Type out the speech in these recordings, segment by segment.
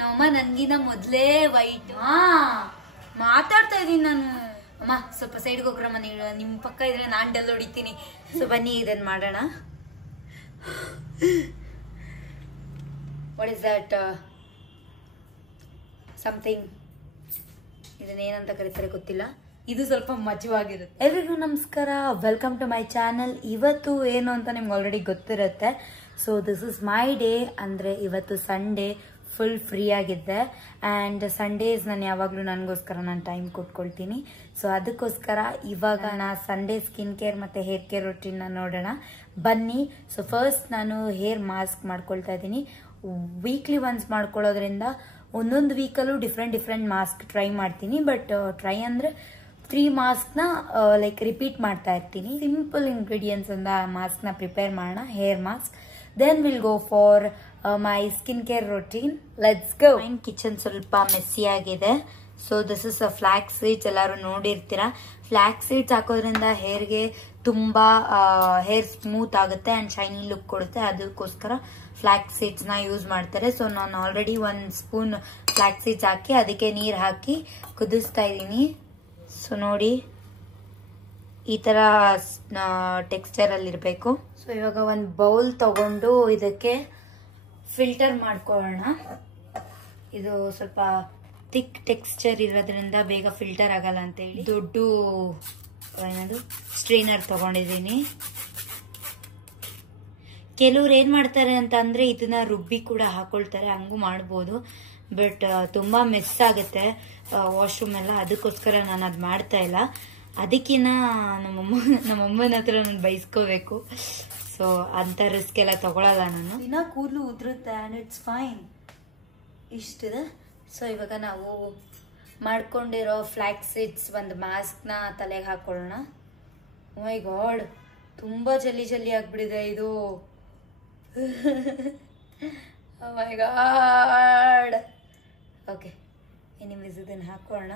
ನಮ್ಮಮ್ಮ ನನ್ಗಿನ ಮೊದ್ಲೇ ವೈಟ್. ಮಾತಾಡ್ತಾ ಇದೀನಿ ನಾನು. ಅಮ್ಮ ಸ್ವಲ್ಪ ಸೈಡ್ಗೆ ಹೋಗ್ರಮ್ಮ, ನೀವು ನಿಮ್ ಪಕ್ಕ ಇದ್ರೆ ನಾನ್ ಡಲ್ ಹೊಡಿತೀನಿ. ಸೊ ಬನ್ನಿ ಇದನ್ ಮಾಡೋಣ. ವಾಟ್ ಇಸ್ ದಟ್ ಸಮಥಿಂಗ್, ಇದನ್ನೇನಂತ ಕರೀತಾರೆ ಗೊತ್ತಿಲ್ಲ. ಇದು ಸ್ವಲ್ಪ ಮಜವಾಗಿರುತ್ತೆ. ಎಲ್ರಿಗೂ ನಮಸ್ಕಾರ, ವೆಲ್ಕಮ್ ಟು ಮೈ ಚಾನಲ್. ಇವತ್ತು ಏನು ಅಂತ ನಿಮ್ಗೆ ಆಲ್ರೆಡಿ ಗೊತ್ತಿರುತ್ತೆ. So this is my day. ಅಂದರೆ ಇವತ್ತು ಸಂಡೇ, ಫುಲ್ ಫ್ರೀ ಆಗಿದ್ದೆ. ಆ್ಯಂಡ್ ಸಂಡೇಸ್ ನಾನು ಯಾವಾಗಲೂ ನನಗೋಸ್ಕರ ನಾನು ಟೈಮ್ ಕೊಟ್ಕೊಳ್ತೀನಿ. ಸೊ ಅದಕ್ಕೋಸ್ಕರ ಇವಾಗ ಸಂಡೇ ಸ್ಕಿನ್ ಕೇರ್ ಮತ್ತು ಹೇರ್ ಕೇರ್ ರೊಟೀನ್ನ ನೋಡೋಣ ಬನ್ನಿ. ಸೊ ಫಸ್ಟ್ ನಾನು ಹೇರ್ ಮಾಸ್ಕ್ ಮಾಡ್ಕೊಳ್ತಾ ಇದ್ದೀನಿ. ವೀಕ್ಲಿ ಒನ್ಸ್ ಮಾಡ್ಕೊಳ್ಳೋದ್ರಿಂದ ಒಂದೊಂದು ವೀಕಲ್ಲೂ ಡಿಫ್ರೆಂಟ್ ಮಾಸ್ಕ್ ಟ್ರೈ ಮಾಡ್ತೀನಿ. ಬಟ್ ಟ್ರೈ ಅಂದರೆ 3 ಮಾಸ್ಕ್ನ ಲೈಕ್ ರಿಪೀಟ್ ಮಾಡ್ತಾ ಇರ್ತೀನಿ. ಸಿಂಪಲ್ ಇಂಗ್ರೀಡಿಯೆಂಟ್ಸ್ ಇಂದ ಮಾಸ್ಕ್ನ ಪ್ರಿಪೇರ್ ಮಾಡೋಣ, hair mask. Then will go for my skin care routine. Let's go. Main kitchen ಸ್ವಲ್ಪ ಮೆಸ್ಸಿ ಆಗಿದೆ. So this is a flax seeds. ಎಲ್ಲರೂ ನೋಡಿರ್ತೀರಾ. ಫ್ಲಾಕ್ಸ್ ಸೀಡ್ಸ್ ಹಾಕೋದ್ರಿಂದ ಹೇರ್ಗೆ ತುಂಬಾ ಹೇರ್ ಸ್ಮೂತ್ ಆಗುತ್ತೆ ಅಂಡ್ ಶೈನಿ ಲುಕ್ ಕೊಡುತ್ತೆ. ಅದಕ್ಕೋಸ್ಕರ ಫ್ಲಾಕ್ಸ್ ಸೀಡ್ಸ್ ನ ಯೂಸ್ ಮಾಡ್ತಾರೆ. ಸೊ ನಾನು ಆಲ್ರೆಡಿ 1 ಸ್ಪೂನ್ ಫ್ಲಾಕ್ಸ್ ಸೀಡ್ಸ್ ಹಾಕಿ ಅದಕ್ಕೆ ನೀರು ಹಾಕಿ ಕುದಿಸ್ತಾ ಇದ್ದೀನಿ. ಸೊ ನೋಡಿ, ಈ ತರ ಟೆಕ್ಸ್ಚರ್ ಅಲ್ಲಿ ಇರಬೇಕು. ಸೊ ಇವಾಗ ಒಂದು ಬೌಲ್ ತಗೊಂಡು ಇದಕ್ಕೆ ಫಿಲ್ಟರ್ ಮಾಡ್ಕೊಳ್ಳೋಣ. ಇದು ಸ್ವಲ್ಪ ಥಿಕ್ ಟೆಕ್ಸ್ಚರ್ ಇರೋದ್ರಿಂದ ಬೇಗ ಫಿಲ್ಟರ್ ಆಗಲ್ಲ ಅಂತ ಹೇಳಿ ದೊಡ್ಡ ಏನದು ಸ್ಟ್ರೈನರ್ ತಗೊಂಡಿದ್ದೀನಿ. ಕೆಲವ್ರು ಏನ್ ಮಾಡ್ತಾರೆ ಅಂತ ಅಂದ್ರೆ ಇದನ್ನ ರುಬ್ಬಿ ಕೂಡ ಹಾಕೊಳ್ತಾರೆ, ಹಂಗೂ ಮಾಡ್ಬೋದು. ಬಟ್ ತುಂಬಾ ಮೆಸ್ ಆಗುತ್ತೆ ವಾಶ್ರೂಮ್ ಎಲ್ಲ. ಅದಕ್ಕೋಸ್ಕರ ನಾನು ಅದು ಮಾಡ್ತಾ ಇಲ್ಲ. ಅದಕ್ಕಿನ್ನ ನಮ್ಮಮ್ಮನ ಹತ್ರ ನಾನು ಬೈಸ್ಕೋಬೇಕು. ಸೊ ಅಂತ ರಿಸ್ಕ್ ಎಲ್ಲ ತಗೊಳಲ್ಲ ನಾನು. ದಿನ ಕೂದಲು ಉದುರುತ್ತೆ ಅಂಡ್ ಇಟ್ಸ್ ಫೈನ್. ಇಷ್ಟಿದೆ. ಸೊ ಇವಾಗ ನಾವು ಮಾಡ್ಕೊಂಡಿರೋ ಫ್ಲಾಕ್ಸ್ ಸೀಡ್ಸ್ ಒಂದು ಮಾಸ್ಕ್ನ ತಲೆಗೆ ಹಾಕೊಳ್ಳೋಣ. ಮೈ ಗಾಡ್, ತುಂಬಾ ಜಲ್ದಿ ಆಗ್ಬಿಟ್ಟಿದೆ ಇದು. ಮೈ ಗಾಡ್. ಓಕೆ, ಎನಿವೇಸ್ ಇದನ್ನ ಹಾಕೋಣ.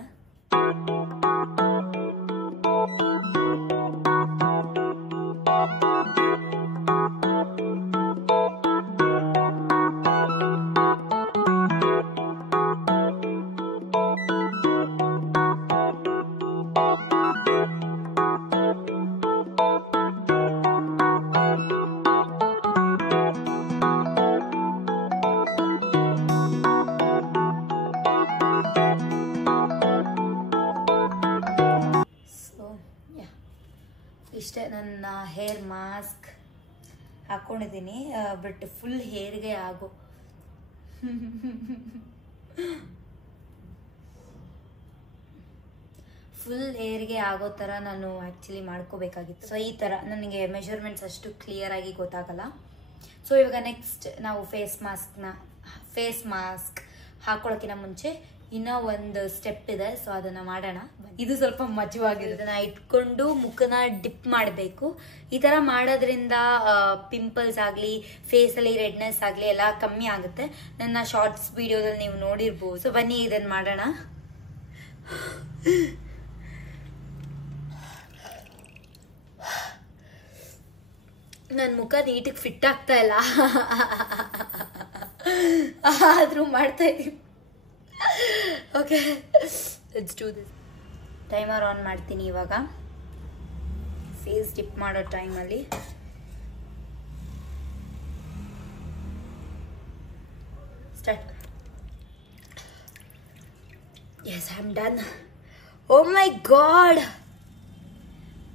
ಇಷ್ಟೇ ನನ್ನ ಹೇರ್ ಮಾಸ್ಕ್ ಹಾಕೊಂಡಿದ್ದೀನಿ. ಬಟ್ ಫುಲ್ ಹೇರ್ಗೆ ಆಗೋ ಥರ ನಾನು ಆ್ಯಕ್ಚುಲಿ ಮಾಡ್ಕೋಬೇಕಾಗಿತ್ತು. ಸೊ ಈ ಥರ ನನಗೆ ಮೆಷರ್ಮೆಂಟ್ಸ್ ಅಷ್ಟು ಕ್ಲಿಯರ್ ಆಗಿ ಗೊತ್ತಾಗಲ್ಲ. ಸೊ ಇವಾಗ ನೆಕ್ಸ್ಟ್ ನಾವು ಫೇಸ್ ಮಾಸ್ಕ್ ಹಾಕೊಳ್ಳೋಕ್ಕಿಂತ ಮುಂಚೆ ಇನ್ನೂ ಒಂದು ಸ್ಟೆಪ್ ಇದೆ. ಸೊ ಅದನ್ನ ಮಾಡೋಣ. ಇದು ಸ್ವಲ್ಪ ಮಜವಾಗಿರುತ್ತೆ. ಇಟ್ಕೊಂಡು ಮುಖನ ಡಿಪ್ ಮಾಡಬೇಕು. ಈ ತರ ಮಾಡೋದ್ರಿಂದ ಪಿಂಪಲ್ಸ್ ಆಗಲಿ, ಫೇಸಲ್ಲಿ ರೆಡ್ನೆಸ್ ಆಗಲಿ ಎಲ್ಲ ಕಮ್ಮಿ ಆಗುತ್ತೆ. ನನ್ನ ಶಾರ್ಟ್ಸ್ ವಿಡಿಯೋದಲ್ಲಿ ನೀವು ನೋಡಿರ್ಬೋದು. ಸೊ ಬನ್ನಿ ಇದನ್ನ ಮಾಡೋಣ. ನನ್ನ ಮುಖ ನೀಟಿಗೆ ಫಿಟ್ ಆಗ್ತಾ ಇಲ್ಲ, ಆದ್ರೂ ಮಾಡ್ತಾ ಇದ್ದೀನಿ. Okay, let's do this. Timer on ಮಾಡ್ತೀನಿ ಇವಾಗ. ಫೇಸ್ ಡಿಪ್ ಮಾಡೋ ಟೈಮಲ್ಲಿ start. Yes, I am done. Oh my god,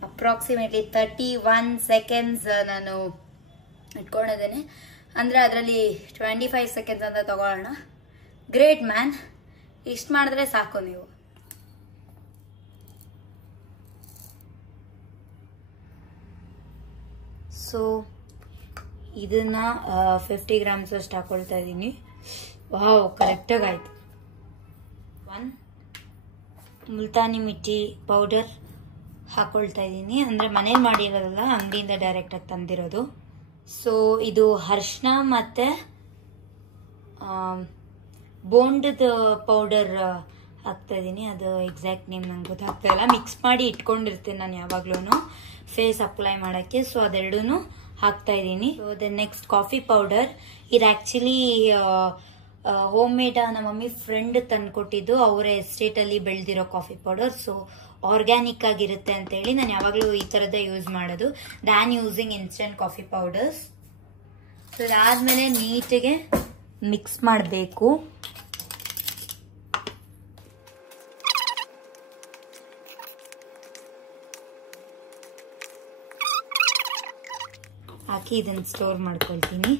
approximately 31 seconds ನಾನು ಇಟ್ಕೊಂಡಿದ್ದೇನೆ. ಅಂದರೆ ಅದರಲ್ಲಿ 25 ಸೆಕೆಂಡ್ಸ್ ಅಂತ ತಗೊಳ್ಳೋಣ. ಗ್ರೇಟ್ ಮ್ಯಾನ್, ಇಷ್ಟು ಮಾಡಿದ್ರೆ ಸಾಕು ನೀವು. ಸೊ ಇದನ್ನ 50 ಗ್ರಾಮ್ಸ್ ಅಷ್ಟು ಹಾಕೊಳ್ತಾ ಇದ್ದೀನಿ. ವಾವ್, ಕರೆಕ್ಟಾಗಿ ಆಯ್ತು. 1 ಮುಲ್ತಾನಿ ಮಿಟ್ಟಿ ಪೌಡರ್ ಹಾಕೊಳ್ತಾ ಇದ್ದೀನಿ. ಅಂದರೆ ಮನೇಲಿ ಮಾಡಿರೋದಲ್ಲ, ಅಂಗಡಿಯಿಂದ ಡೈರೆಕ್ಟಾಗಿ ತಂದಿರೋದು. ಸೊ ಇದು ಅರಿಶಿನ ಮತ್ತು ಬೋಂಡದ ಪೌಡರ್ ಹಾಕ್ತಾ ಇದ್ದೀನಿ. ಅದು ಎಕ್ಸಾಕ್ಟ್ ನೇಮ್ ನಂಗೆ ಗೊತ್ತಾಗ್ತಾ ಇಲ್ಲ. ಮಿಕ್ಸ್ ಮಾಡಿ ಇಟ್ಕೊಂಡಿರ್ತೀನಿ ನಾನು ಯಾವಾಗ್ಲೂ ಫೇಸ್ ಅಪ್ಲೈ ಮಾಡೋಕ್ಕೆ. ಸೊ ಅದೆರಡೂ ಹಾಕ್ತಾ ಇದ್ದೀನಿ. So the next coffee powder. ಇದು ಆ್ಯಕ್ಚುಲಿ ಹೋಮ್ ಮೇಡ್ ನಮ್ಮ ಮಮ್ಮಿ ಫ್ರೆಂಡ್ ತಂದ್ಕೊಟ್ಟಿದ್ದು, ಅವರ ಎಸ್ಟೇಟಲ್ಲಿ ಬೆಳೆದಿರೋ ಕಾಫಿ ಪೌಡರ್. ಸೊ ಆರ್ಗ್ಯಾನಿಕ್ ಆಗಿರುತ್ತೆ ಅಂತ ಹೇಳಿ ನಾನು ಯಾವಾಗಲೂ ಈ ಥರದ್ದೇ ಯೂಸ್ ಮಾಡೋದು than using instant coffee powders. So ಅದಾದ್ಮೇಲೆ ನೀಟಿಗೆ ಮಿಕ್ಸ್ ಮಾಡಬೇಕು. ಹಾಕಿ ಇದನ್ನು ಸ್ಟೋರ್ ಮಾಡ್ಕೊಳ್ತೀನಿ.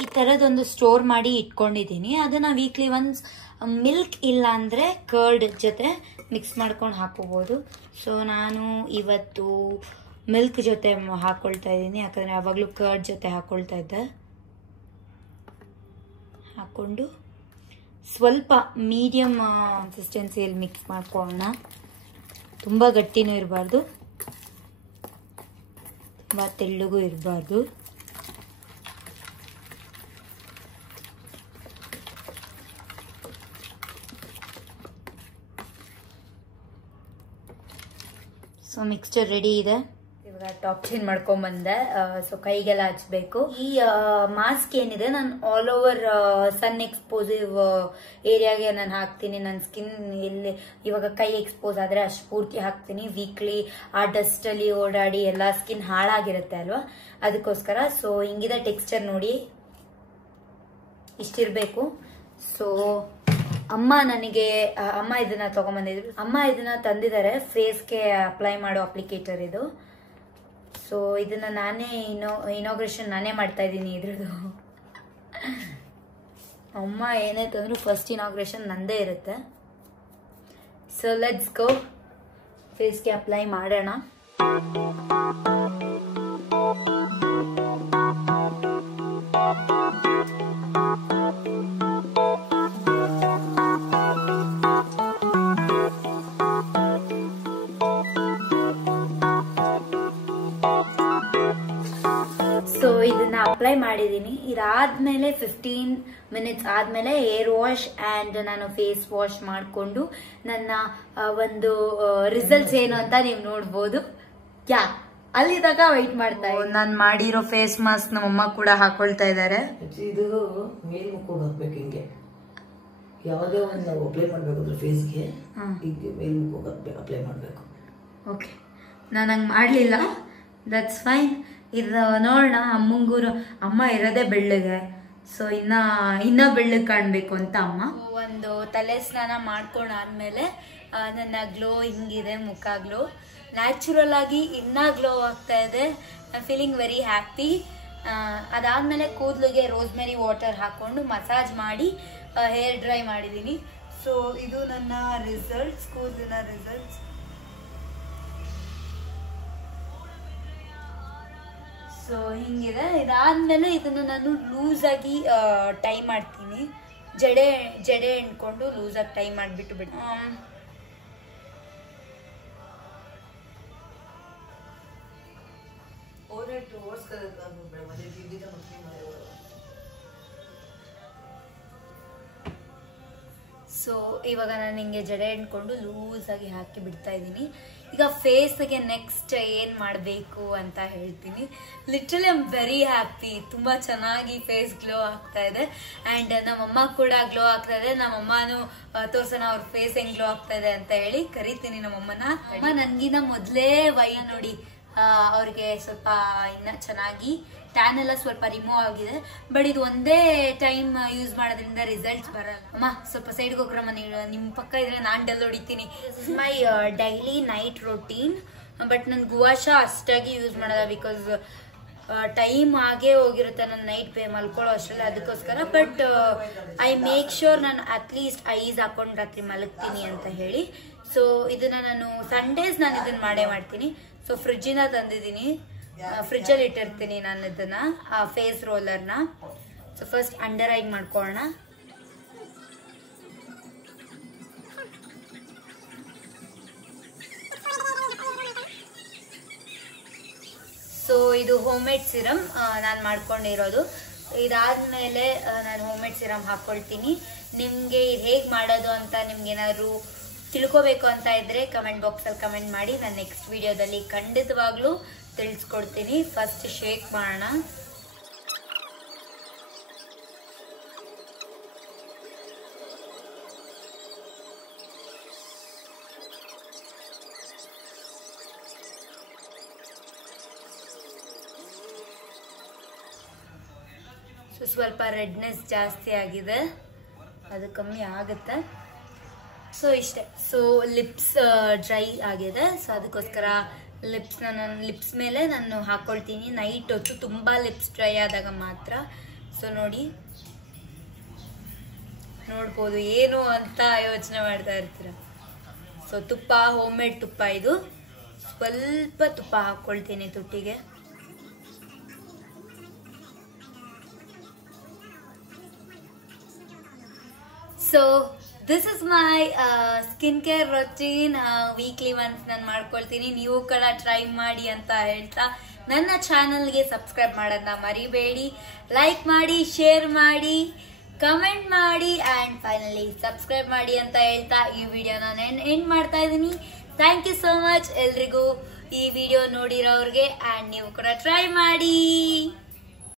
ಈ ಥರದೊಂದು ಸ್ಟೋರ್ ಮಾಡಿ ಇಟ್ಕೊಂಡಿದ್ದೀನಿ. ಅದನ್ನು ವೀಕ್ಲಿ ಒನ್ಸ್ ಮಿಲ್ಕ್ ಇಲ್ಲ ಅಂದರೆ ಕರ್ಡ್ ಜೊತೆ ಮಿಕ್ಸ್ ಮಾಡ್ಕೊಂಡು ಹಾಕೋಬೋದು. ಸೊ ನಾನು ಇವತ್ತು ಮಿಲ್ಕ್ ಜೊತೆ ಹಾಕ್ಕೊಳ್ತಾ ಇದ್ದೀನಿ, ಯಾಕಂದರೆ ಯಾವಾಗಲೂ ಕರ್ಡ್ ಜೊತೆ ಹಾಕ್ಕೊಳ್ತಾ ಇದ್ದೆ. ಹಾಕ್ಕೊಂಡು ಸ್ವಲ್ಪ ಮೀಡಿಯಮ್ ಕನ್ಸಿಸ್ಟೆನ್ಸಿಯಲ್ಲಿ ಮಿಕ್ಸ್ ಮಾಡ್ಕೊಳ್ಳೋಣ. ತುಂಬ ಗಟ್ಟಿನೂ ಇರಬಾರ್ದು, ತುಂಬ ತೆಳ್ಳಗೂ ಇರಬಾರ್ದು. ಸೊ ಮಿಕ್ಸ್ಚರ್ ರೆಡಿ ಇದೆ. ಇವಾಗ ಟಾಪ್ ಚೇಂಜ್ ಮಾಡ್ಕೊಂಡ್ಬಂದೆ. ಸೊ ಕೈಗೆಲ್ಲ ಹಚ್ಬೇಕು. ಈ ಮಾಸ್ಕ್ ಏನಿದೆ ನಾನು ಆಲ್ ಓವರ್ ಸನ್ ಎಕ್ಸ್ಪೋಸಿವ್ ಏರಿಯಾಗೆ ನಾನು ಹಾಕ್ತೀನಿ. ನನ್ನ ಸ್ಕಿನ್ ಎಲ್ಲಿ ಇವಾಗ ಕೈ ಎಕ್ಸ್ಪೋಸ್ ಆದರೆ ಅಷ್ಟು ಪೂರ್ತಿ ಹಾಕ್ತೀನಿ. ವೀಕ್ಲಿ ಆ ಡಸ್ಟಲ್ಲಿ ಓಡಾಡಿ ಎಲ್ಲ ಸ್ಕಿನ್ ಹಾಳಾಗಿರುತ್ತೆ ಅಲ್ವಾ, ಅದಕ್ಕೋಸ್ಕರ. ಸೊ ಹಿಂಗಿದೆ ಟೆಕ್ಸ್ಚರ್ ನೋಡಿ, ಇಷ್ಟಿರಬೇಕು. ಸೊ ಅಮ್ಮ ಇದನ್ನ ತಗೊಂಡ್ಬಂದಿದ್ರು. ಅಮ್ಮ ಇದನ್ನ ತಂದಿದ್ದಾರೆ, ಫೇಸ್ಗೆ ಅಪ್ಲೈ ಮಾಡೋ ಅಪ್ಲಿಕೇಟರ್ ಇದು. ಸೊ ಇದನ್ನ ನಾನೇ ಇನಾಗ್ರೇಷನ್ ನಾನೇ ಮಾಡ್ತಾ ಇದ್ದೀನಿ ಇದ್ರದ್ದು. ಅಮ್ಮ ಏನೇ ತಂದ್ರು ಫಸ್ಟ್ ಇನಾಗ್ರೇಷನ್ ನಂದೇ ಇರುತ್ತೆ. ಸೊ ಲೆಟ್ಸ್ ಗೋ, ಫೇಸ್ಗೆ ಅಪ್ಲೈ ಮಾಡೋಣ. ಸೊ ಇದನ್ನ ಅಪ್ಲೈ ಮಾಡಿದ್ದೀನಿ. ಇದಾದ್ಮೇಲೆ 15 ಮಿನಿಟ್ಸ್ ಆದ್ಮೇಲೆ ಏರ್ ವಾಶ್ ಅಂಡ್ ನಾನು ಫೇಸ್ ವಾಶ್ ಮಾಡಿಕೊಂಡು ನನ್ನ ಒಂದು ರಿಸಲ್ಟ್ಸ್ ಏನು ಅಂತ ನೀವು ನೋಡ್ಬೋದು. ಅಲ್ಲಿ ತನಕ ವೈಟ್ ಮಾಡ್ತಾ ಇದ್ದೀನಿ. ನಾನು ಮಾಡಿರೋ ಫೇಸ್ ಮಾಸ್ಕ್ ನಮ್ಮಮ್ಮ ಕೂಡ ಹಾಕೊಳ್ತಾ ಇದ್ದಾರೆ. ಇದು ಮೇಲ್ಮುಖ ಹಾಕ್ಬೇಕು, ಹಿಂಗೆ ಯಾವುದೇ ಒಂದು ನಾವು ಅಪ್ಲೈ ಮಾಡಬೇಕಾದ್ರೆ ಫೇಸ್ಗೆ ಹೀಗೆ ಮೇಲ್ಮುಖ ಅಪ್ಲೈ ಮಾಡಬೇಕು. ಓಕೆ, ನಾನು ಹಂಗೆ ಮಾಡಲಿಲ್ಲ, ದಟ್ಸ್ ಫೈನ್. ಇದು ನೋಡೋಣ, ಅಮ್ಮಂಗೂರು ಅಮ್ಮ ಇರೋದೇ ಬೆಳ್ಳಗೆ, ಸೊ ಇನ್ನ ಬೆಳ್ಳಗೆ ಕಾಣಬೇಕು ಅಂತ ಅಮ್ಮ. ಒಂದು ತಲೆ ಸ್ನಾನ ಮಾಡ್ಕೊಂಡಾದ್ಮೇಲೆ ನನ್ನ ಗ್ಲೋ ಹಿಂಗಿದೆ, ಮುಖ ಗ್ಲೋ ನ್ಯಾಚುರಲ್ ಆಗಿ ಇನ್ನ ಗ್ಲೋ ಆಗ್ತಾ ಇದೆ. I feeling very happy. ಅದಾದ್ಮೇಲೆ ಕೂದಲಿಗೆ ರೋಸ್ಮೆರಿ ವಾಟರ್ ಹಾಕೊಂಡು ಮಸಾಜ್ ಮಾಡಿ ಹೇರ್ ಡ್ರೈ ಮಾಡಿದ್ದೀನಿ. ಸೊ ಇದು ನನ್ನ ರಿಸಲ್ಟ್ಸ್, ಕೂದಲಿನ ರಿಸಲ್ಟ್ಸ್. ಸೊ ಹಿಂಗಿದೆ. ಇದಾದ್ಮೇಲೆ ಇದನ್ನು ನಾನು ಲೂಸಾಗಿ ಟೈ ಮಾಡ್ತೀನಿ. ಜಡೆ ಎಣ್ಕೊಂಡು ಲೂಸಾಗಿ ಟೈ ಮಾಡಿಬಿಟ್ಟು ಸೊ ಇವಾಗ ನಾನು ಹಿಂಗೆ ಜಡೆ ಎಣ್ಕೊಂಡು ಲೂಸಾಗಿ ಹಾಕಿ ಬಿಡ್ತಾ ಇದ್ದೀನಿ. ಈಗ ಫೇಸ್ಗೆ ನೆಕ್ಸ್ಟ್ ಏನು ಮಾಡಬೇಕು ಅಂತ ಹೇಳ್ತೀನಿ. Literally I am very happy. ತುಂಬ ಚೆನ್ನಾಗಿ ಫೇಸ್ ಗ್ಲೋ ಆಗ್ತಾ ಇದೆ ಆ್ಯಂಡ್ ನಮ್ಮಮ್ಮ ಕೂಡ ಗ್ಲೋ ಆಗ್ತಾ ಇದೆ. ನಮ್ಮಮ್ಮನೂ ತೋರ್ಸೋಣ ಅವ್ರ ಫೇಸ್ ಹೆಂಗ್ ಗ್ಲೋ ಆಗ್ತಾ ಇದೆ ಅಂತ ಹೇಳಿ ಕರಿತೀನಿ ನಮ್ಮಮ್ಮನ. ಅಮ್ಮ ನನಗಿನ್ನ ಮೊದಲೇ ನೋಡಿ ಅವ್ರಿಗೆ ಸ್ವಲ್ಪ ಇನ್ನ ಚೆನ್ನಾಗಿ ಟ್ಯಾನ್ ಎಲ್ಲ ಸ್ವಲ್ಪ ರಿಮೂವ್ ಆಗಿದೆ. ಬಟ್ ಇದು ಒಂದೇ ಟೈಮ್ ಯೂಸ್ ಮಾಡೋದ್ರಿಂದ ರಿಸಲ್ಟ್ಸ್ ಬರಲ್ಲ. ಅಮ್ಮ ಸ್ವಲ್ಪ ಸೈಡ್ಗೆ ಹೋಗ್ರಮ್ಮ, ನಿಮ್ಮ ಪಕ್ಕ ಇದ್ರೆ ನಾನು ಡಲ್ ಹೊಡಿತೀನಿ. My daily night routine. But ನಾನು ಗುವಾಶ ಅಷ್ಟಾಗಿ ಯೂಸ್ ಮಾಡೋದ, ಬಿಕಾಸ್ ಟೈಮ್ ಆಗೇ ಹೋಗಿರುತ್ತೆ ನನ್ನ ನೈಟ್ ಮಲ್ಕೊಳ್ಳೋ ಅಷ್ಟರಲ್ಲಿ, ಅದಕ್ಕೋಸ್ಕರ. ಬಟ್ ಐ ಮೇಕ್ ಶ್ಯೂರ್ ನಾನು ಅಟ್ಲೀಸ್ಟ್ ಐಸ್ ಹಾಕೊಂಡು ರಾತ್ರಿ ಮಲಗ್ತೀನಿ ಅಂತ ಹೇಳಿ. ಸೊ ಇದನ್ನ ನಾನು ಸಂಡೇಸ್ ನಾನು ಇದನ್ನ ಮಾಡೇ ಮಾಡ್ತೀನಿ. ಸೊ ಫ್ರಿಜ್ಜಿಂದ ತಂದಿದ್ದೀನಿ, ಫ್ರಿಜ್ಜಲ್ಲಿ ಇಟ್ಟಿರ್ತೀನಿ ನಾನು ಇದನ್ನ, ಫೇಸ್ ರೋಲರ್ನ. ಸೊ ಫಸ್ಟ್ ಅಂಡರ್ ಐ ಮಾಡ್ಕೊಳ್ಳೋಣ. ಸೊ ಇದು ಹೋಮ್ ಮೇಡ್ ಸಿರಮ್ ನಾನು ಮಾಡ್ಕೊಂಡಿರೋದು. ಇದಾದ್ಮೇಲೆ ನಾನು ಹೋಮ್ ಮೇಡ್ ಸಿರಮ್ ಹಾಕ್ಕೊಳ್ತೀನಿ. ನಿಮಗೆ ಹೇಗೆ ಮಾಡೋದು ಅಂತ ನಿಮ್ಗೇನಾದ್ರು ತಿಳ್ಕೋಬೇಕು ಅಂತ ಇದ್ರೆ ಕಮೆಂಟ್ ಬಾಕ್ಸಲ್ಲಿ ಕಮೆಂಟ್ ಮಾಡಿ. ನಾನು ನೆಕ್ಸ್ಟ್ ವಿಡಿಯೋದಲ್ಲಿ ಖಂಡಿತವಾಗ್ಲೂ ತಿಳಿಸ್ಕೊಡ್ತೀನಿ. ಫಸ್ಟ್ ಶೇಕ್ ಮಾಡೋಣ. ಸ್ವಲ್ಪ ರೆಡ್ನೆಸ್ ಜಾಸ್ತಿ ಆಗಿದೆ, ಅದು ಕಮ್ಮಿ ಆಗುತ್ತೆ. ಸೊ ಇಷ್ಟೇ. ಸೊ ಲಿಪ್ಸ್ ಡ್ರೈ ಆಗಿದೆ, ಸೊ ಅದಕ್ಕೋಸ್ಕರ ಲಿಪ್ಸ್ ಮೇಲೆ ನಾನು ಹಾಕೊಳ್ತೀನಿ ನೈಟ್ ಹೊತ್ತು, ತುಂಬ ಲಿಪ್ಸ್ ಡ್ರೈ ಆದಾಗ ಮಾತ್ರ. ಸೊ ನೋಡ್ಬೋದು ಏನು ಅಂತ ಯೋಚನೆ ಮಾಡ್ತಾ ಇರ್ತೀರ. ಸೊ ತುಪ್ಪ, ಹೋಮ್ ಮೇಡ್ ತುಪ್ಪ ಇದು. ಸ್ವಲ್ಪ ತುಪ್ಪ ಹಾಕ್ಕೊಳ್ತೀನಿ ತುಟ್ಟಿಗೆ. So this is my skin care routine. Weekly once ನಾನು ಮಾಡ್ಕೊಳ್ತೀನಿ. ನೀವು ಕೂಡ ಟ್ರೈ ಮಾಡಿ ಅಂತ ಹೇಳ್ತಾ, ನನ್ನ ಚಾನಲ್ಗೆ ಸಬ್ಸ್ಕ್ರೈಬ್ ಮಾಡೋದನ್ನ ಮರಿಬೇಡಿ. ಲೈಕ್ ಮಾಡಿ, ಶೇರ್ ಮಾಡಿ, ಕಮೆಂಟ್ ಮಾಡಿ ಆ್ಯಂಡ್ ಫೈನಲಿ ಸಬ್ಸ್ಕ್ರೈಬ್ ಮಾಡಿ ಅಂತ ಹೇಳ್ತಾ ಈ ವಿಡಿಯೋನ ನಾನು ಎಂಡ್ ಮಾಡ್ತಾ ಇದ್ದೀನಿ. ಥ್ಯಾಂಕ್ ಯು ಸೋ ಮಚ್ ಎಲ್ರಿಗೂ ಈ ವಿಡಿಯೋ ನೋಡಿರೋರಿಗೆ. ಆ್ಯಂಡ್ ನೀವು ಕೂಡ ಟ್ರೈ ಮಾಡಿ.